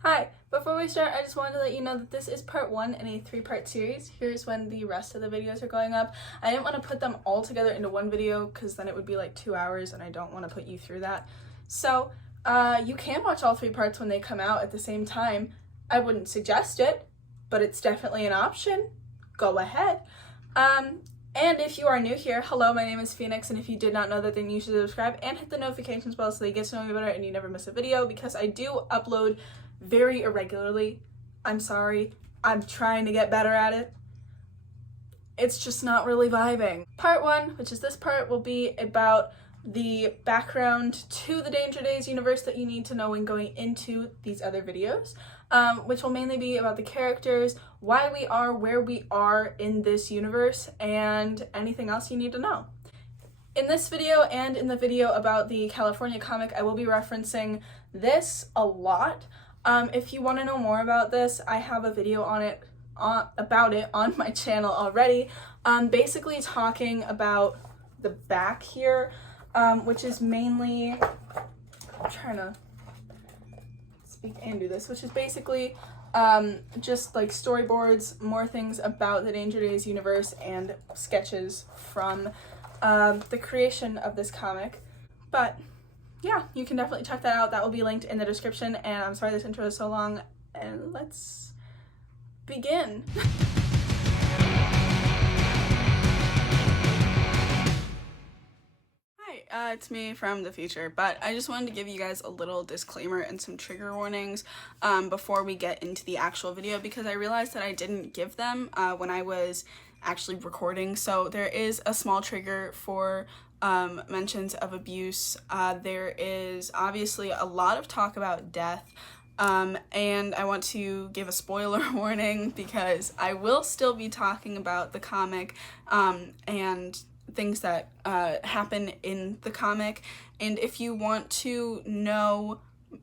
Hi! Before we start, I just wanted to let you know that this is part 1 in a 3-part series. Here's when the rest of the videos are going up. I didn't want to put them all together into one video because then it would be like 2 hours and I don't want to put you through that. So, you can watch all 3 parts when they come out at the same time. I wouldn't suggest it, but it's definitely an option. Go ahead. And if you are new here, hello, my name is Phoenix, and if you did not know that, then you should subscribe and hit the notifications bell so that you get to know me better and you never miss a video, because I do upload very irregularly. I'm sorry. I'm trying to get better at it. It's just not really vibing. Part 1, which is this part, will be about the background to the Danger Days universe that you need to know when going into these other videos, which will mainly be about the characters, why we are where we are in this universe, and anything else you need to know. In this video and in the video about the California comic, I will be referencing this a lot. If you want to know more about this, I have a video about it on my channel already, basically talking about the back here, which is mainly, I'm trying to speak and do this, which is basically just like storyboards, more things about the Danger Days universe, and sketches from the creation of this comic. But yeah, you can definitely check that out. That will be linked in the description, and I'm sorry this intro is so long, and let's begin. Hi, it's me from the future, but I just wanted to give you guys a little disclaimer and some trigger warnings before we get into the actual video, because I realized that I didn't give them when I was actually recording. So there is a small trigger for mentions of abuse. There is obviously a lot of talk about death, and I want to give a spoiler warning because I will still be talking about the comic and things that happen in the comic. And if you want to know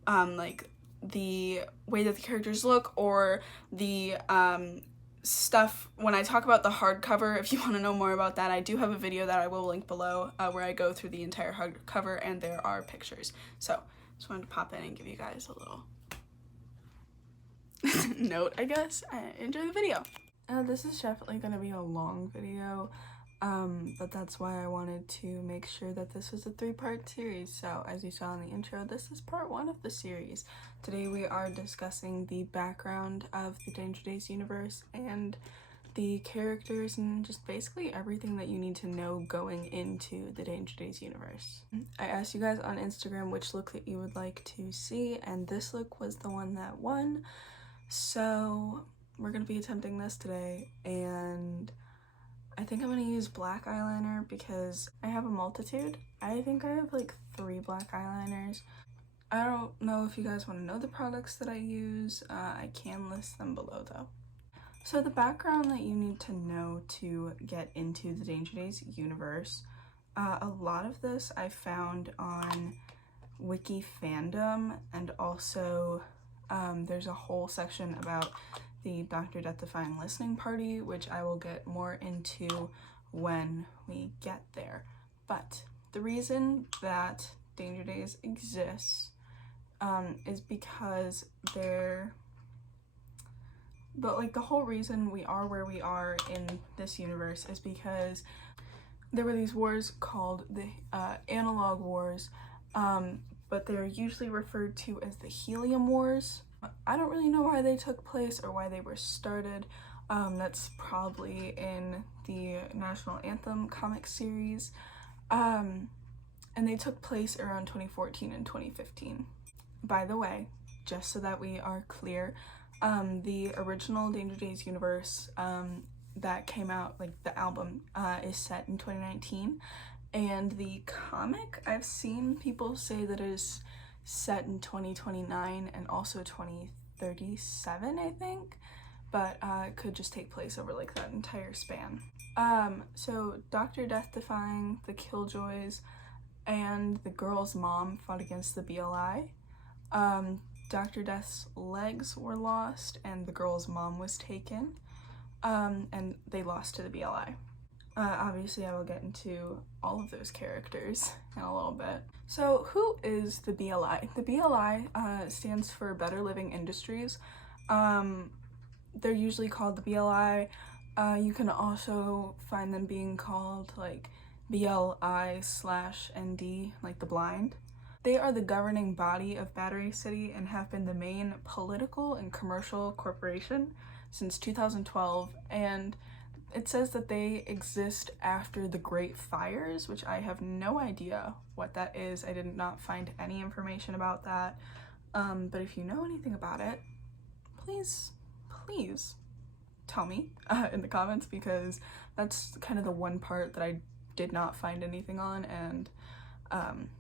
like the way that the characters look, or the stuff when I talk about the hardcover, if you want to know more about that, I do have a video that I will link below where I go through the entire hardcover and there are pictures. So just wanted to pop in and give you guys a little note, I guess. Enjoy the video. This is definitely going to be a long video, but that's why I wanted to make sure that this was a 3-part series. So as you saw in the intro, this is part 1 of the series. Today we are discussing the background of the Danger Days universe and the characters and just basically everything that you need to know going into the Danger Days universe. I asked you guys on Instagram which look that you would like to see, and this look was the one that won. So we're going to be attempting this today, and I think I'm going to use black eyeliner because I have a multitude. I think I have like 3 black eyeliners. I don't know if you guys want to know the products that I use. I can list them below though. So the background that you need to know to get into the Danger Days universe, a lot of this I found on Wiki Fandom, and also there's a whole section about the Dr. Death Defying listening party, which I will get more into when we get there. But the reason that Danger Days exists is because the whole reason we are where we are in this universe is because there were these wars called the Analog Wars, but they're usually referred to as the Helium Wars. I don't really know why they took place or why they were started. That's probably in the National Anthem comic series. And they took place around 2014 and 2015. By the way, just so that we are clear, the original Danger Days universe that came out, like the album, is set in 2019. And the comic, I've seen people say that it is set in 2029 and also 2037, I think, but it could just take place over like that entire span. So Dr. Death Defying, the Killjoys, and the girl's mom fought against the BLI. Dr. Death's legs were lost and the girl's mom was taken, and they lost to the BLI. Obviously, I will get into all of those characters in a little bit. So, who is the BLI? The BLI stands for Better Living Industries. They're usually called the BLI. You can also find them being called like BLI/ND, like the blind. They are the governing body of Battery City and have been the main political and commercial corporation since 2012, and it says that they exist after the Great Fires, which I have no idea what that is. I did not find any information about that, but if you know anything about it, please tell me in the comments, because that's kind of the one part that I did not find anything on and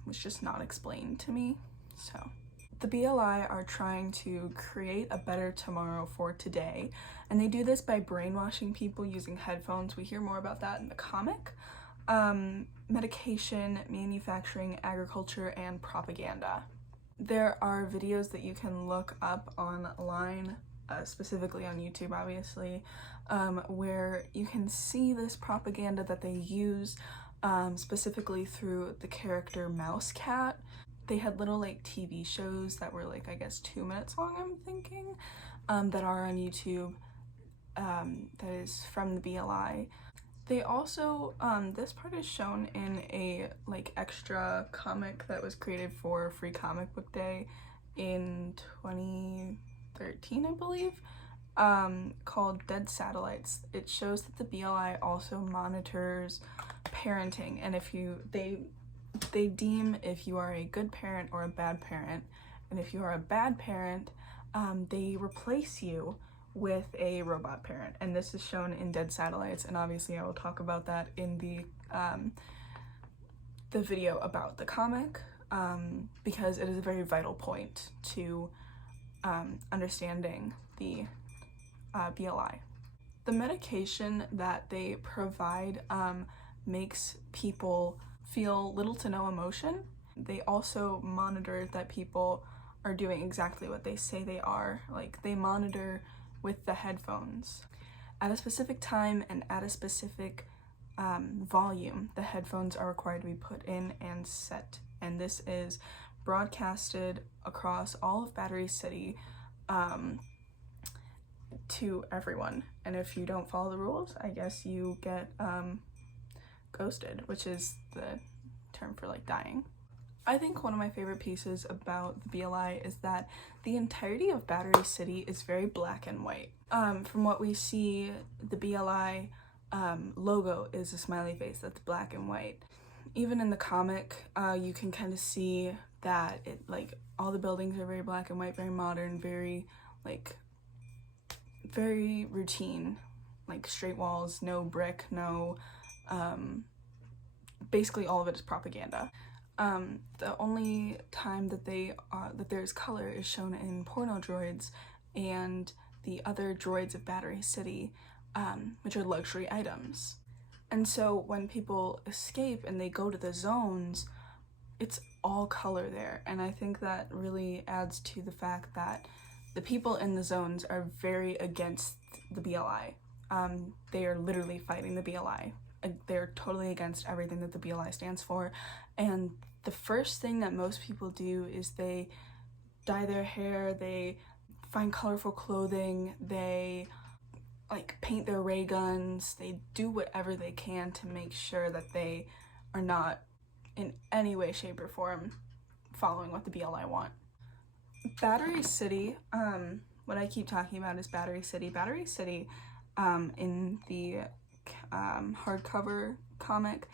was just not explained to me. So the BLI are trying to create a better tomorrow for today, and they do this by brainwashing people using headphones. We hear more about that in the comic. Medication, manufacturing, agriculture, and propaganda. There are videos that you can look up online, specifically on YouTube obviously, where you can see this propaganda that they use, specifically through the character Mouse Cat. They had little like TV shows that were like, I guess 2 minutes long, I'm thinking, that are on YouTube, that is from the BLI. They also, this part is shown in a like extra comic that was created for Free Comic Book Day in 2013, I believe, called Dead Satellites. It shows that the BLI also monitors parenting, and if they deem if you are a good parent or a bad parent, and if you are a bad parent, they replace you with a robot parent, and this is shown in Dead Satellites, and obviously I will talk about that in the video about the comic, because it is a very vital point to understanding the BLI. The medication that they provide makes people feel little to no emotion. They also monitor that people are doing exactly what they say they are. Like, they monitor with the headphones. At a specific time and at a specific volume, the headphones are required to be put in and set. And this is broadcasted across all of Battery City to everyone. And if you don't follow the rules, I guess you get ghosted, which is the term for like dying. I think one of my favorite pieces about the BLI is that the entirety of Battery City is very black and white. From what we see, the BLI logo is a smiley face that's black and white. Even in the comic, you can kind of see that it, like, all the buildings are very black and white, very modern, very like very routine, like straight walls, no brick, no basically all of it is propaganda. The only time that that there's color is shown in porno droids and the other droids of Battery City, which are luxury items. And so when people escape and they go to the zones, it's all color there, and I think that really adds to the fact that the people in the zones are very against the BLI. They are literally fighting the BLI. They're totally against everything that the BLI stands for, and the first thing that most people do is they dye their hair, they find colorful clothing, they like paint their ray guns, they do whatever they can to make sure that they are not in any way, shape, or form following what the BLI want. Battery City, what I keep talking about is Battery City. Battery City, in the hardcover comic,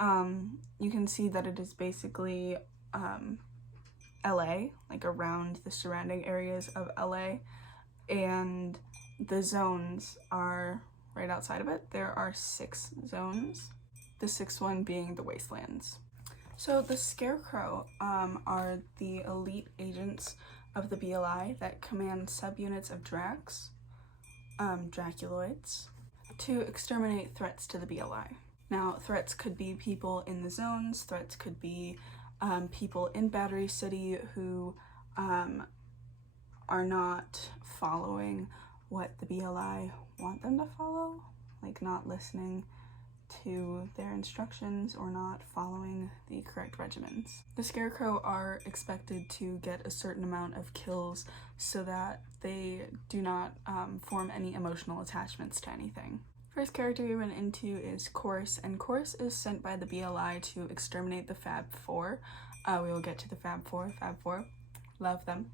you can see that it is basically LA, like around the surrounding areas of LA, and the zones are right outside of it. There are 6 zones, the 6th one being the Wastelands. So the Scarecrow are the elite agents of the BLI that command subunits of Draculoids, to exterminate threats to the BLI. Now, threats could be people in the zones, threats could be people in Battery City who are not following what the BLI want them to follow, like not listening to their instructions or not following the correct regimens. The Scarecrow are expected to get a certain amount of kills so that they do not form any emotional attachments to anything. First character we run into is Korse, and Korse is sent by the BLI to exterminate the Fab Four. We will get to the Fab Four. Fab Four, love them.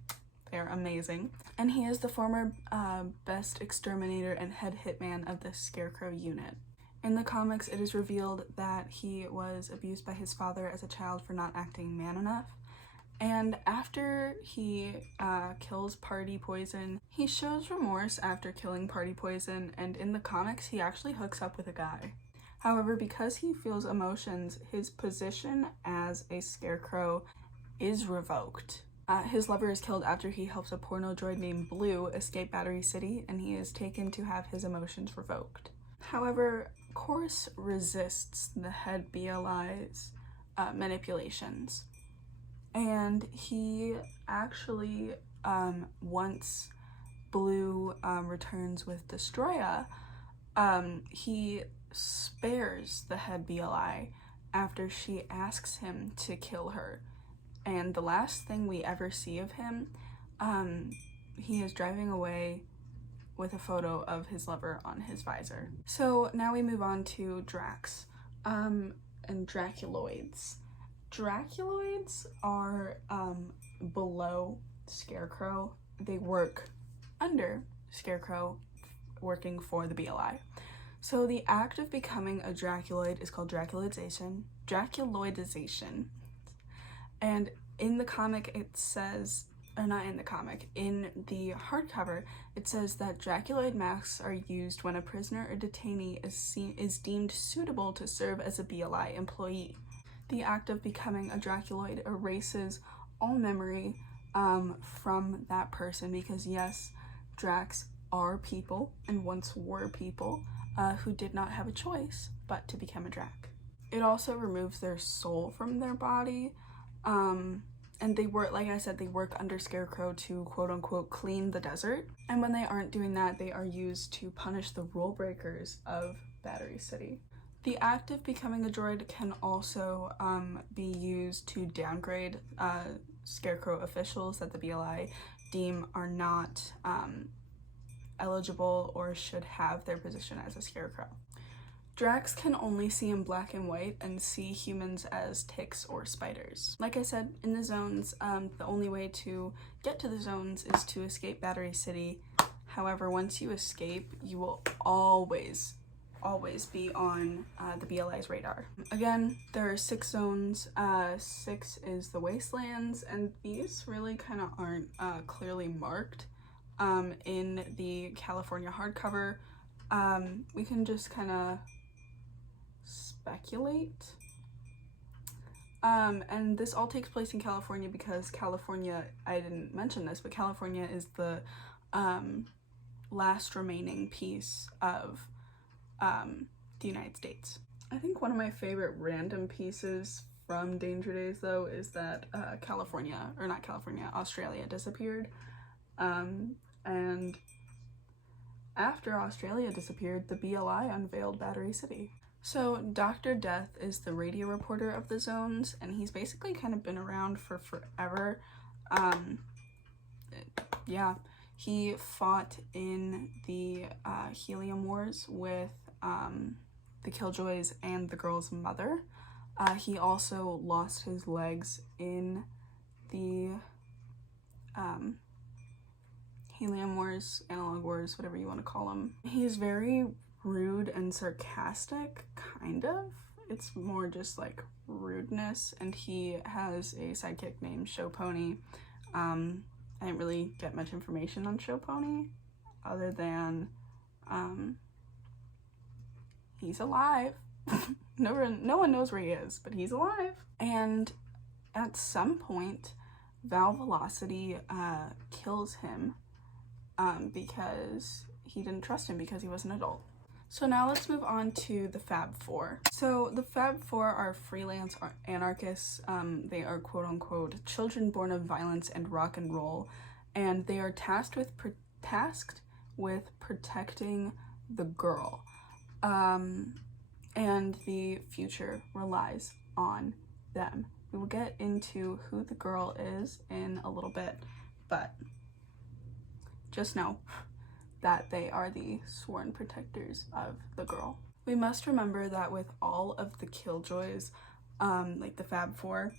They're amazing. And he is the former best exterminator and head hitman of the Scarecrow unit. In the comics, it is revealed that he was abused by his father as a child for not acting man enough. And after he kills Party Poison, he shows remorse after killing Party Poison, and in the comics, he actually hooks up with a guy. However, because he feels emotions, his position as a Scarecrow is revoked. His lover is killed after he helps a porno droid named Blue escape Battery City, and he is taken to have his emotions revoked. However, Korse resists the head BLI's manipulations, and he actually, once Blue returns with Destroya, he spares the head BLI after she asks him to kill her. And the last thing we ever see of him, he is driving away with a photo of his lover on his visor. So now we move on to Drax, and Draculoids. Draculoids are below Scarecrow. They work under Scarecrow, working for the BLI. So the act of becoming a Draculoid is called Draculoidization. And in the comic it says, or not in the comic, in the hardcover, it says that Draculoid masks are used when a prisoner or detainee is deemed suitable to serve as a BLI employee. The act of becoming a Draculoid erases all memory from that person, because yes, Dracs are people and once were people who did not have a choice but to become a Drac. It also removes their soul from their body. And they work, like I said, they work under Scarecrow to quote-unquote clean the desert. And when they aren't doing that, they are used to punish the rule breakers of Battery City. The act of becoming a droid can also be used to downgrade Scarecrow officials that the BLI deem are not eligible or should have their position as a Scarecrow. Dracs can only see in black and white and see humans as ticks or spiders. Like I said, in the zones, the only way to get to the zones is to escape Battery City. However, once you escape, you will always be on the BLI's radar. Again, there are 6 zones. 6 is the Wastelands, and these really kind of aren't clearly marked in the California hardcover. We can just kind of speculate. And this all takes place in California because California, I didn't mention this, but California is the last remaining piece of the United States. I think one of my favorite random pieces from Danger Days, though, is that Australia disappeared. And after Australia disappeared, the BLI unveiled Battery City. So Dr. Death is the radio reporter of the zones, and he's basically kind of been around for forever. Yeah, he fought in the Helium Wars with the Killjoys and the girl's mother. He also lost his legs in the Helium Wars, Analog Wars, whatever you want to call them. He's very rude and sarcastic, kind of. It's more just like rudeness, and he has a sidekick named Show Pony. I didn't really get much information on Show Pony other than he's alive. No one knows where he is, but he's alive. And at some point, Val Velocity kills him because he didn't trust him because he was an adult. So now let's move on to the Fab Four. So the Fab Four are freelance anarchists. They are quote-unquote children born of violence and rock and roll, and they are tasked with protecting the girl. and the future relies on them. We will get into who the girl is in a little bit, but just know that they are the sworn protectors of the girl. We must remember that with all of the killjoys, like the Fab Four,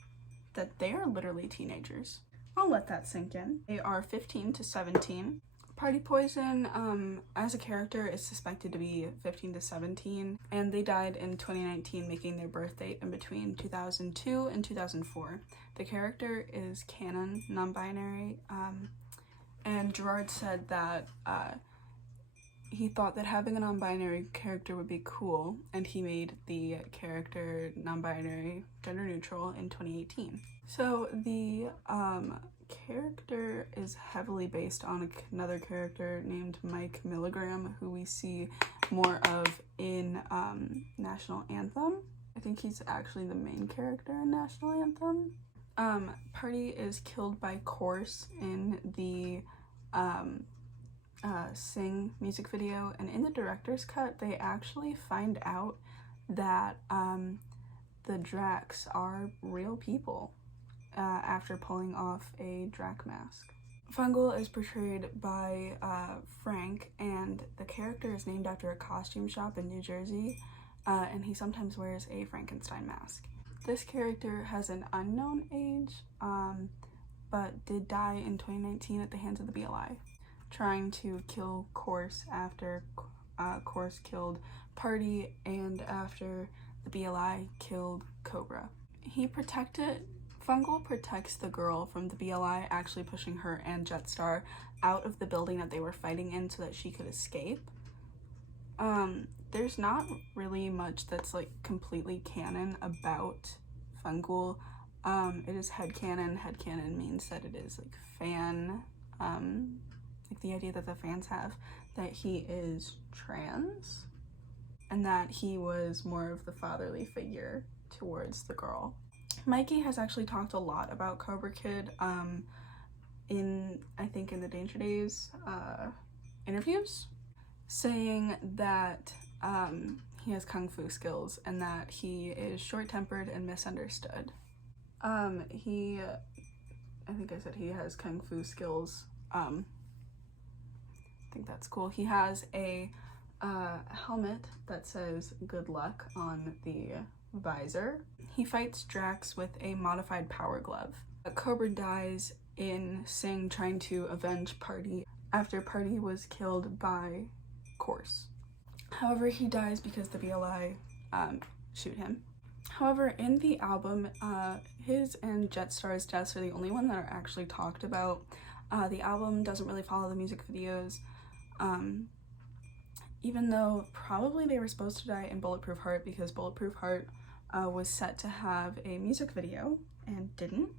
that they are literally teenagers. I'll let that sink in. They are 15 to 17. Party Poison, as a character, is suspected to be 15 to 17, and they died in 2019, making their birth date in between 2002 and 2004. The character is canon, non-binary, and Gerard said that he thought that having a non-binary character would be cool, and he made the character non-binary, gender neutral in 2018. So the character is heavily based on another character named Mike Milligram, who we see more of in National Anthem. I think he's actually the main character in National Anthem. Party is killed by Korse in the Sing music video, and in the director's cut they actually find out that the Dracs are real people after pulling off a Drac mask. Fungal is portrayed by Frank, and the character is named after a costume shop in New Jersey, and he sometimes wears a Frankenstein mask. This character has an unknown age, but did die in 2019 at the hands of the BLI, trying to kill Korse after Korse killed Party and after the BLI killed Cobra. Fungal protects the girl from the BLI actually pushing her and Jetstar out of the building that they were fighting in so that she could escape. There's not really much that's like completely canon about Fungal. It is headcanon. Headcanon means that it is like fan, like the idea that the fans have that he is trans and that he was more of the fatherly figure towards the girl. Mikey has actually talked a lot about Cobra Kid I think in the Danger Days interviews, saying that he has kung fu skills and that he is short-tempered and misunderstood. I think I said he has kung fu skills. I think that's cool. He has a helmet that says good luck on the visor. He fights Drax with a modified power glove. Cobra dies in Sing trying to avenge Party after Party was killed by Korse. However, he dies because the BLI shoot him. However, in the album, his and Jetstar's deaths are the only one that are actually talked about. The album doesn't really follow the music videos, even though probably they were supposed to die in Bulletproof Heart because Bulletproof Heart was set to have a music video and didn't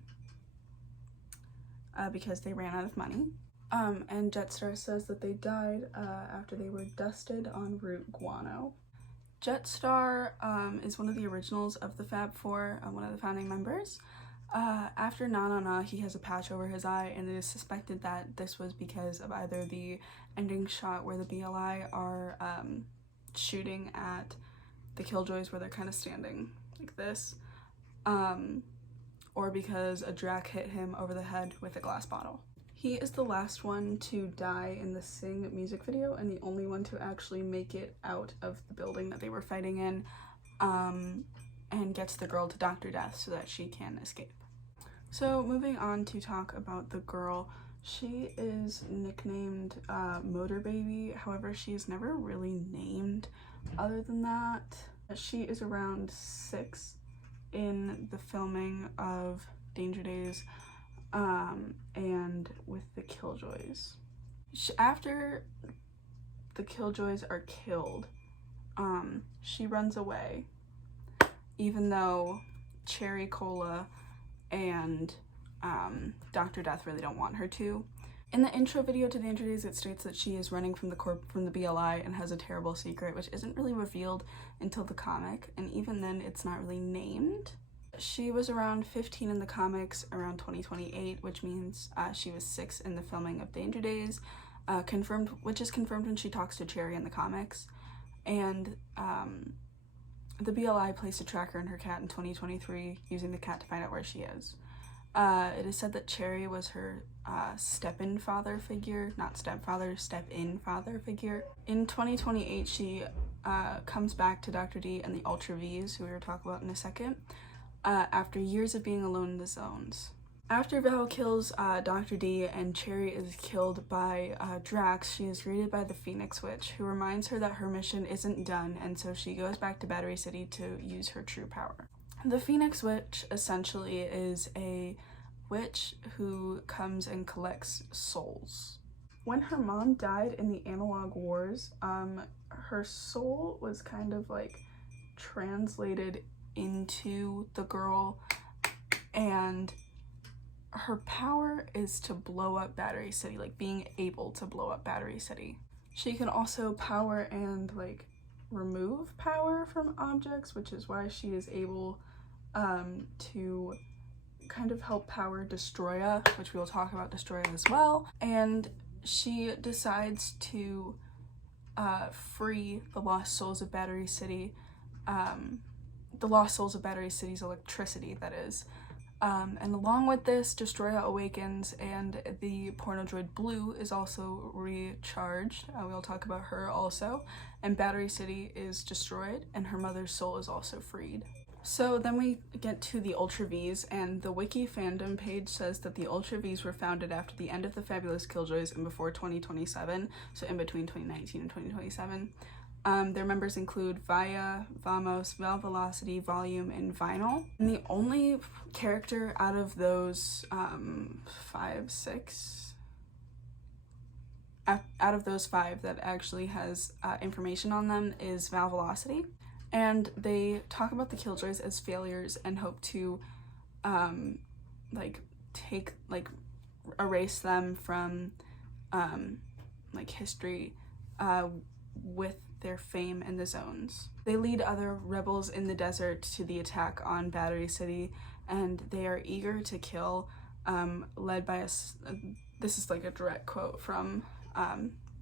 because they ran out of money. And Jetstar says that they died after they were dusted on root guano. Jetstar is one of the originals of the Fab Four, one of the founding members. After Na Na Na, he has a patch over his eye, and it is suspected that this was because of either the ending shot where the BLI are shooting at the killjoys where they're kind of standing like this, or because a Drac hit him over the head with a glass bottle. He is the last one to die in the Sing music video and the only one to actually make it out of the building that they were fighting in, and gets the girl to Dr. Death so that she can escape. So moving on to talk about the girl, she is nicknamed Motor Baby. However, she is never really named other than that. She is around 6 in the filming of Danger Days and with the Killjoys. After the Killjoys are killed, she runs away, even though Cherry Cola and Dr. Death really don't want her to. In the intro video to Danger Days, it states that she is running from the BLI and has a terrible secret, which isn't really revealed until the comic, and even then it's not really named. She was around 15 in the comics, around 2028, which means she was 6 in the filming of Danger Days, which is confirmed when she talks to Cherry in the comics. And The BLI placed a tracker in her cat in 2023, using the cat to find out where she is. It is said that Cherry was her step-in father figure, not stepfather, step-in father figure. In 2028, she comes back to Dr. D and the Ultra Vs, who we will talk about in a second, after years of being alone in the zones. After Val kills Dr. D and Cherry is killed by Drax, she is greeted by the Phoenix Witch, who reminds her that her mission isn't done, and so she goes back to Battery City to use her true power. The Phoenix Witch essentially is a witch who comes and collects souls. When her mom died in the Analog Wars, her soul was kind of like translated into the girl, and her power is to blow up Battery City, like being able to blow up Battery City. She can also power and like remove power from objects, which is why she is able to kind of help power Destroya, which we will talk about Destroya as well. And she decides to free the lost souls of Battery City, the lost souls of Battery City's electricity, that is. And along with this, Destroya awakens, and the porno droid Blue is also recharged. We'll talk about her also. And Battery City is destroyed, and her mother's soul is also freed. So then we get to the Ultra Vs, and the wiki fandom page says that the Ultra Vs were founded after the end of the Fabulous Killjoys and before 2027, so in between 2019 and 2027. Their members include Vaya, Vamos, Val Velocity, Volume, and Vinyl. And the only character out of those out of those five that actually has information on them is Val Velocity. And they talk about the Killjoys as failures and hope to erase them from history with their fame in the zones. They lead other rebels in the desert to the attack on Battery City, and they are eager to kill, led by this is like a direct quote from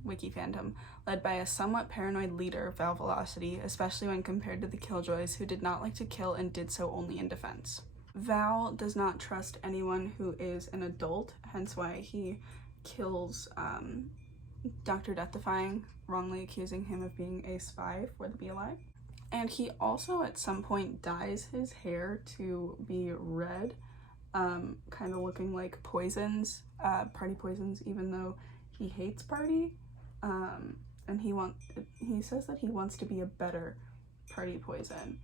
wiki fandom, led by a somewhat paranoid leader, Val Velocity, especially when compared to the Killjoys, who did not like to kill and did so only in defense. Val does not trust anyone who is an adult, hence why he kills Dr. Defying, wrongly accusing him of being a spy for the BLI. And he also at some point dyes his hair to be red, kind of looking like poisons, party poisons, even though he hates party. And he says that he wants to be a better party poison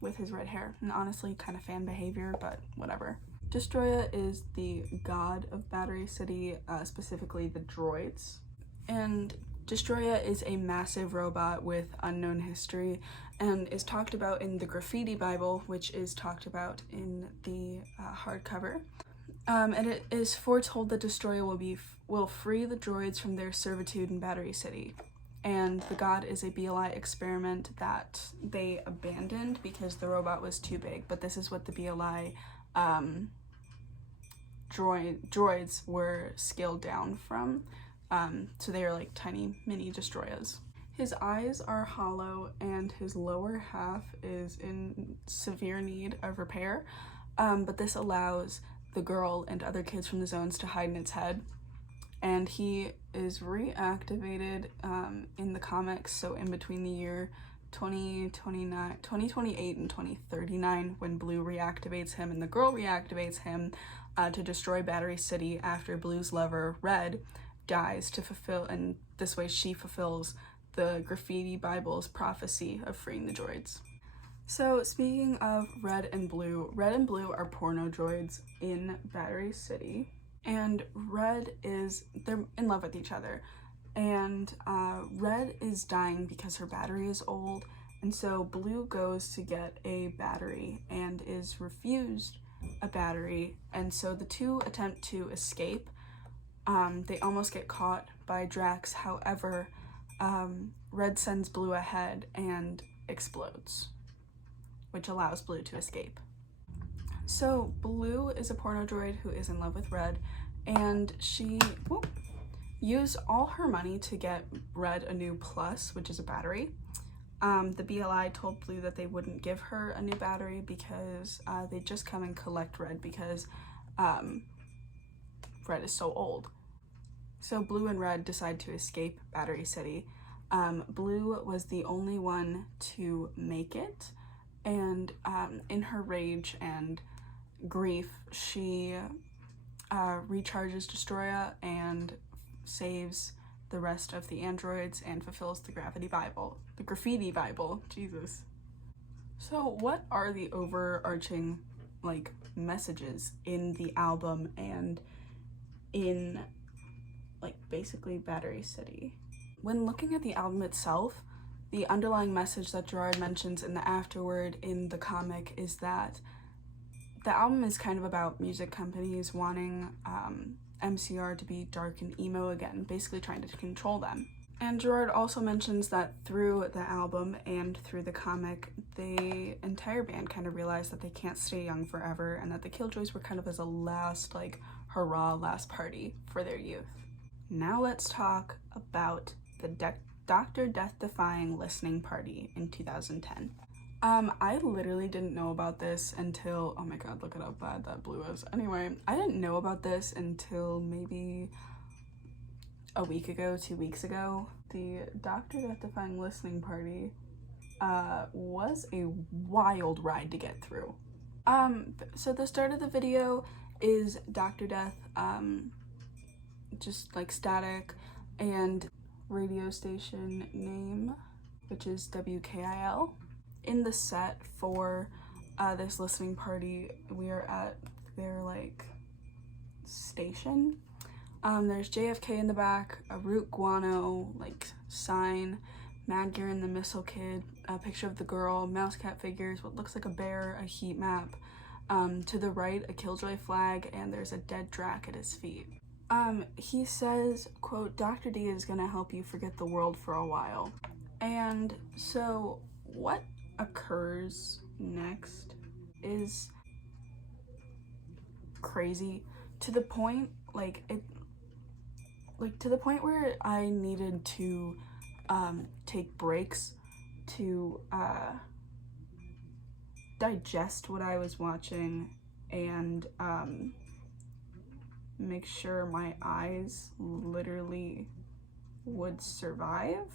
with his red hair. And honestly, kind of fan behavior, but whatever. Destroya is the god of Battery City, specifically the droids. And Destroya is a massive robot with unknown history and is talked about in the Graffiti Bible, which is talked about in the hardcover. And it is foretold that Destroya will free the droids from their servitude in Battery City. And the god is a BLI experiment that they abandoned because the robot was too big. But this is what the BLI droids were scaled down from. So they are like tiny mini Destroyas. His eyes are hollow and his lower half is in severe need of repair, but this allows the girl and other kids from the zones to hide in its head. And he is reactivated in the comics, so in between the year 2028 and 2039, when Blue reactivates him and the girl reactivates him to destroy Battery City after Blue's lover, Red, dies to fulfill, and this way she fulfills the Graffiti Bible's prophecy of freeing the droids. So speaking of Red and Blue are porno droids in Battery City, and they're in love with each other, and Red is dying because her battery is old, and so Blue goes to get a battery and is refused a battery, and so the two attempt to escape. They almost get caught by Drax, however, Red sends Blue ahead and explodes, which allows Blue to escape. So Blue is a porno droid who is in love with Red, and she used all her money to get Red a new Plus, which is a battery, The BLI told Blue that they wouldn't give her a new battery because they'd just come and collect Red because Red is so old. So Blue and Red decide to escape Battery City. Blue was the only one to make it, and in her rage and grief, she recharges Destroya and saves the rest of the androids and fulfills the graffiti Bible, Jesus. So what are the overarching like messages in the album and in like basically Battery City? When looking at the album itself, the underlying message that Gerard mentions in the afterword in the comic is that the album is kind of about music companies wanting MCR to be dark and emo again, basically trying to control them. And Gerard also mentions that through the album and through the comic, the entire band kind of realized that they can't stay young forever and that the Killjoys were kind of as a last, like, hurrah, last party for their youth. Now let's talk about the Dr. Death Defying listening party in 2010. I literally didn't know about this until, oh my god, look at how bad that blue is. Anyway, I didn't know about this until maybe a week ago, 2 weeks ago. The Dr. Death Defying listening party was a wild ride to get through. So the start of the video is Dr. Death, just like static, and radio station name, which is WKIL. In the set for this listening party, we are at their like station. There's JFK in the back, a root guano like sign, Mad Gear and the Missile Kid, a picture of the girl, mouse cat figures, what looks like a bear, a heat map. To the right, a Killjoy flag, and there's a dead Drac at his feet. He says, quote, "Dr. D is gonna help you forget the world for a while." And so what occurs next is crazy to the point to the point where I needed to take breaks to digest what I was watching and make sure my eyes literally would survive,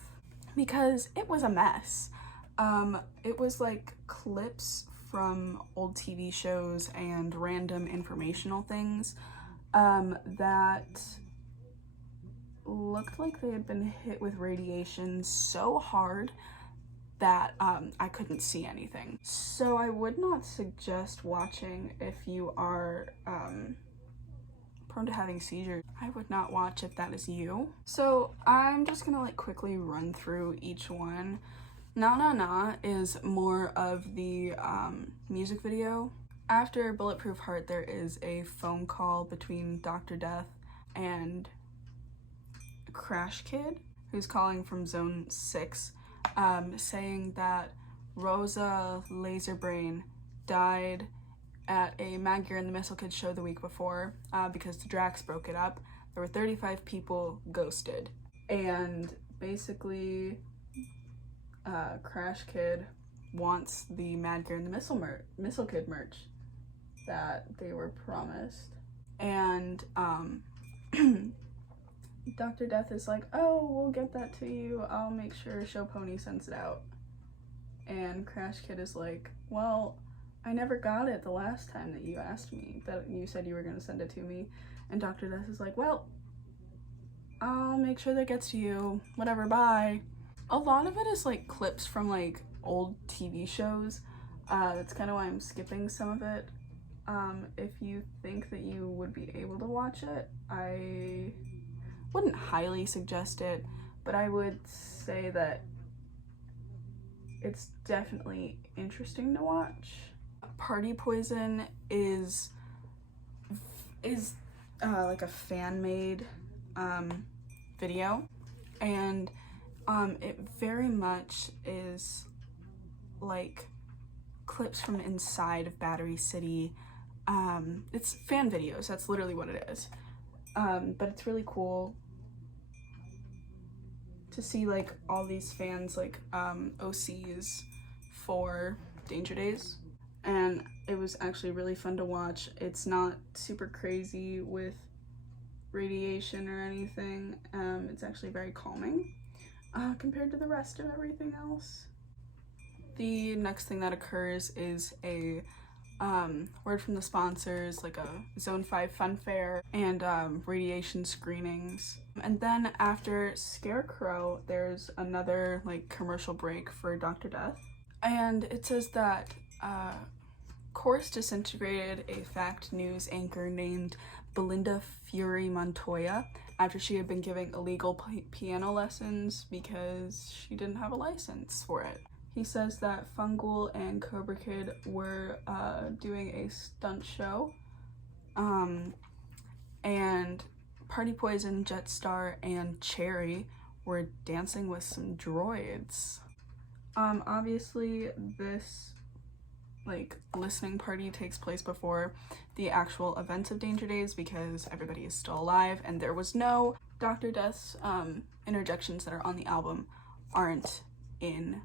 because it was a mess. It was like clips from old TV shows and random informational things that looked like they had been hit with radiation so hard that I couldn't see anything. So I would not suggest watching if you are prone to having seizures. I would not watch if that is you. So I'm just gonna like quickly run through each one. Na Na Na is more of the music video. After Bulletproof Heart, there is a phone call between Dr. Death and Crash Kid, who's calling from Zone 6, saying that Rosa Laserbrain died at a Mad Gear and the Missile Kid show the week before because the Dracs broke it up. There were 35 people ghosted, and basically Crash Kid wants the Mad Gear and the Missile Kid merch that they were promised. And Dr. Death is like, "Oh, we'll get that to you. I'll make sure Show Pony sends it out." And Crash Kid is like, "Well, I never got it the last time that you asked me, that you said you were going to send it to me." And Dr. Death is like, "Well, I'll make sure that gets to you. Whatever, bye." A lot of it is like clips from like old TV shows. That's kind of why I'm skipping some of it. If you think that you would be able to watch it, I wouldn't highly suggest it, but I would say that it's definitely interesting to watch. Party Poison is like a fan-made video, and it very much is like clips from inside of Battery City. It's fan videos, that's literally what it is. But it's really cool to see like all these fans like OCs for Danger Days, and it was actually really fun to watch. It's not super crazy with radiation or anything. It's actually very calming compared to the rest of everything else. The next thing that occurs is a word from the sponsors, like a Zone 5 fun fair and radiation screenings. And then after Scarecrow, there's another like commercial break for Dr. Death. And it says that Korse disintegrated a fact news anchor named Belinda Fury Montoya after she had been giving illegal piano lessons because she didn't have a license for it. He says that Fungal and Cobra Kid were doing a stunt show, and Party Poison, Jetstar, and Cherry were dancing with some droids. Obviously this like listening party takes place before the actual events of Danger Days because everybody is still alive, and there was no Dr. Death's interjections that are on the album aren't in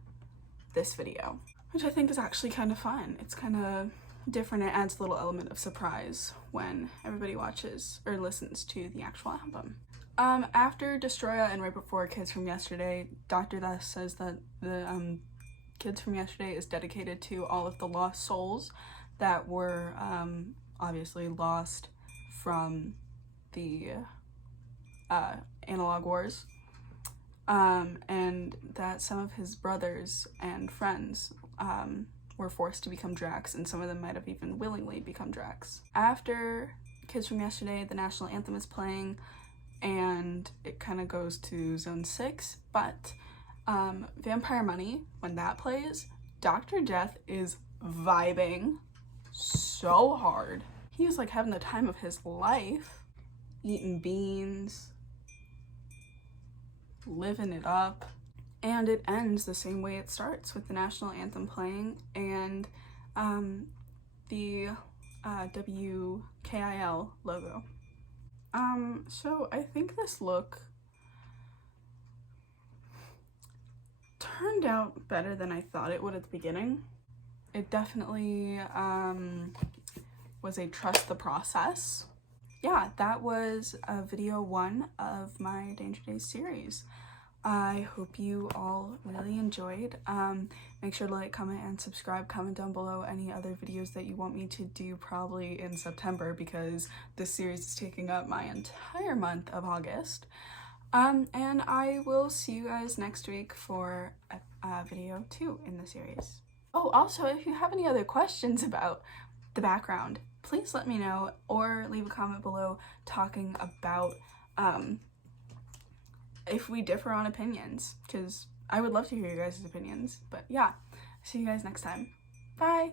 this video, which I think is actually kind of fun. It's kind of different. It adds a little element of surprise when everybody watches or listens to the actual album. After Destroya and right before Kids From Yesterday, Dr. Death says that the Kids From Yesterday is dedicated to all of the lost souls that were obviously lost from the analog wars. And that some of his brothers and friends were forced to become Dracs, and some of them might have even willingly become Dracs. After Kids From Yesterday, the national anthem is playing, and it kind of goes to Zone 6, but Vampire Money, when that plays, Dr. Death is vibing so hard. He is like having the time of his life, eating beans, living it up. And it ends the same way it starts, with the national anthem playing and the WKIL logo. So I think this look turned out better than I thought it would at the beginning. It definitely was a trust the process. Yeah, that was video 1 of my Danger Days series. I hope you all really enjoyed. Make sure to like, comment, and subscribe. Comment down below any other videos that you want me to do, probably in September, because this series is taking up my entire month of August. And I will see you guys next week for video 2 in the series. Oh, also, if you have any other questions about the background, please let me know, or leave a comment below talking about if we differ on opinions, because I would love to hear your guys' opinions. But yeah, see you guys next time. Bye!